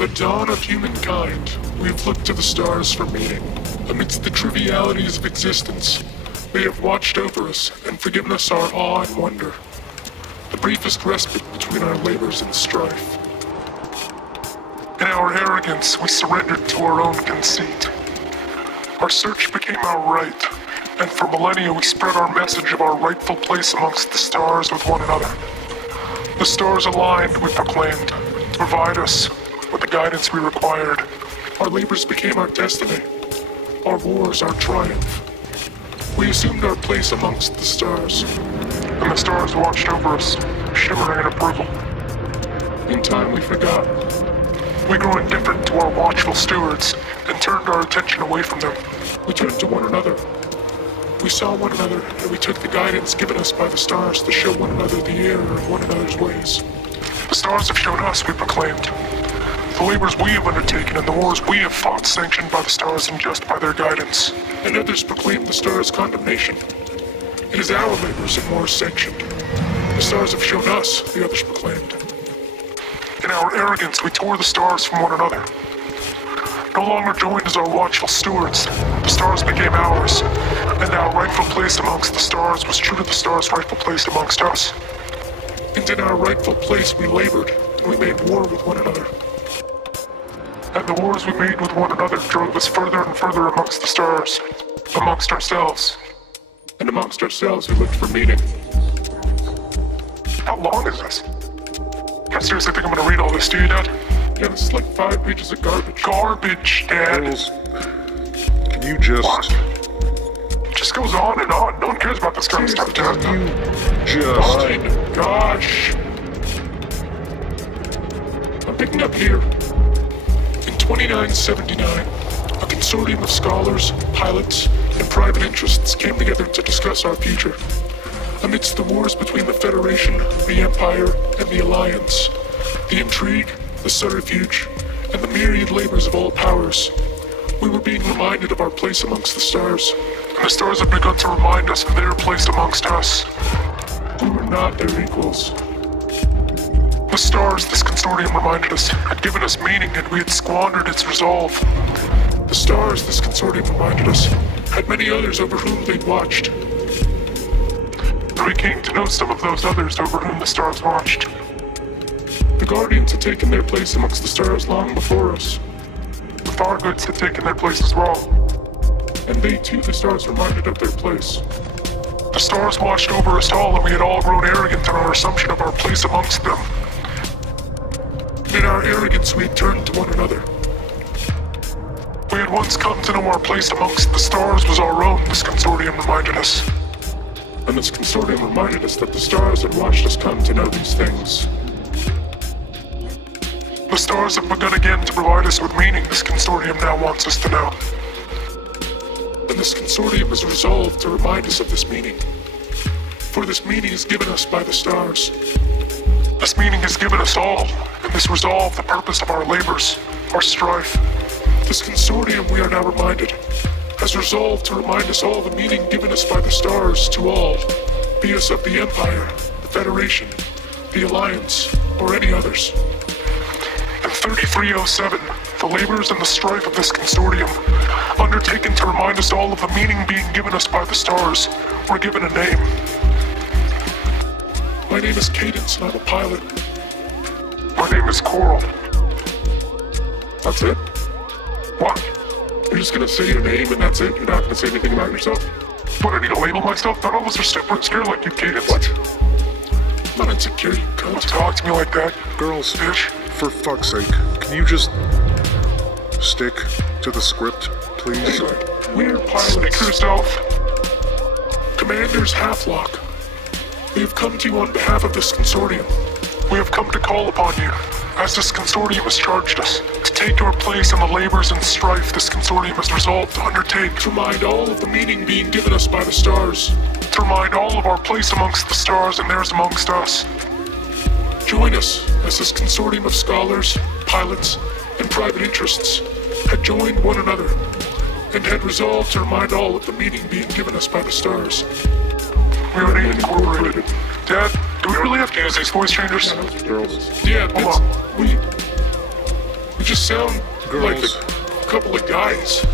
the dawn of humankind, we have looked to the stars for meaning. Amidst the trivialities of existence, they have watched over us and forgiven us our awe and wonder. The briefest respite between our labors and strife. In our arrogance, we surrendered to our own conceit. Our search became our right, and for millennia we spread our message of our rightful place amongst the stars with one another. The stars aligned, we proclaimed, to provide us with the guidance we required. Our labors became our destiny, our wars our triumph. We assumed our place amongst the stars, and the stars watched over us, shimmering in approval. In time we forgot. We grew indifferent to our watchful stewards, and turned our attention away from them. We turned to one another. We saw one another, and we took the guidance given us by the stars to show one another the error of one another's ways. The stars have shown us, we proclaimed. The labors we have undertaken and the wars we have fought sanctioned by the stars and just by their guidance. And others proclaimed the stars' condemnation. It is our labors and wars sanctioned. The stars have shown us, the others proclaimed. In our arrogance, we tore the stars from one another. No longer joined as our watchful stewards, the stars became ours, and our rightful place amongst the stars was true to the stars' rightful place amongst us. And in our rightful place we labored, and we made war with one another. And the wars we made with one another drove us further and further amongst the stars, amongst ourselves. And amongst ourselves we looked for meaning. How long is this? I seriously think I'm gonna read all this, do you, Dad? Yeah, this is like 5 pages of garbage. Garbage, Dad! Girls, can you just... What? It just goes on and on. No one cares about this kind of stuff, Dad. You just... Fine. Gosh. I'm picking up here. In 2979, a consortium of scholars, pilots, and private interests came together to discuss our future. Amidst the wars between the Federation, the Empire, and the Alliance, the intrigue, the subterfuge, and the myriad labors of all powers, we were being reminded of our place amongst the stars. And the stars have begun to remind us of their place amongst us. We were not their equals. The stars, this consortium reminded us, had given us meaning and we had squandered its resolve. The stars, this consortium reminded us, had many others over whom they'd watched. And we came to know some of those others over whom the stars watched. The Guardians had taken their place amongst the stars long before us. The Fargoods had taken their place as well. And they too, the stars, reminded of their place. The stars watched over us all, and we had all grown arrogant in our assumption of our place amongst them. In our arrogance, we had turned to one another. We had once come to know our place amongst the stars was our own, this consortium reminded us. And this consortium reminded us that the stars had watched us come to know these things. The stars have begun again to provide us with meaning this consortium now wants us to know. And this consortium is resolved to remind us of this meaning. For this meaning is given us by the stars. This meaning is given us all, and this resolve the purpose of our labors, our strife. This consortium, we are now reminded, has resolved to remind us all the meaning given us by the stars to all, be us of the Empire, the Federation, the Alliance, or any others. In 3307, the labors and the strife of this consortium, undertaken to remind us all of the meaning being given us by the stars, were given a name. My name is Cadence, and I'm a pilot. My name is Coral. That's it? What? You're just gonna say your name and that's it? You're not gonna say anything about yourself? What, I need to label myself? None of us are super insecure like you, Cadence. What? I'm not insecure, you cunt. Don't talk to me like that. Girls, Fish. For fuck's sake, can you just stick to the script, please? We're pilots. Speak for yourself. Commanders Half-Lock. We have come to you on behalf of this consortium. We have come to call upon you, as this consortium has charged us, to take your place in the labors and strife this consortium has resolved to undertake, to remind all of the meaning being given us by the stars, to remind all of our place amongst the stars and theirs amongst us. Join us, as this consortium of scholars, pilots, and private interests had joined one another, and had resolved to remind all of the meaning being given us by the stars. We are Nain Incorporated. Dad, do we really have to use these voice changers? Girls. Yeah, Hold on. we just sound Girls. like a couple of guys.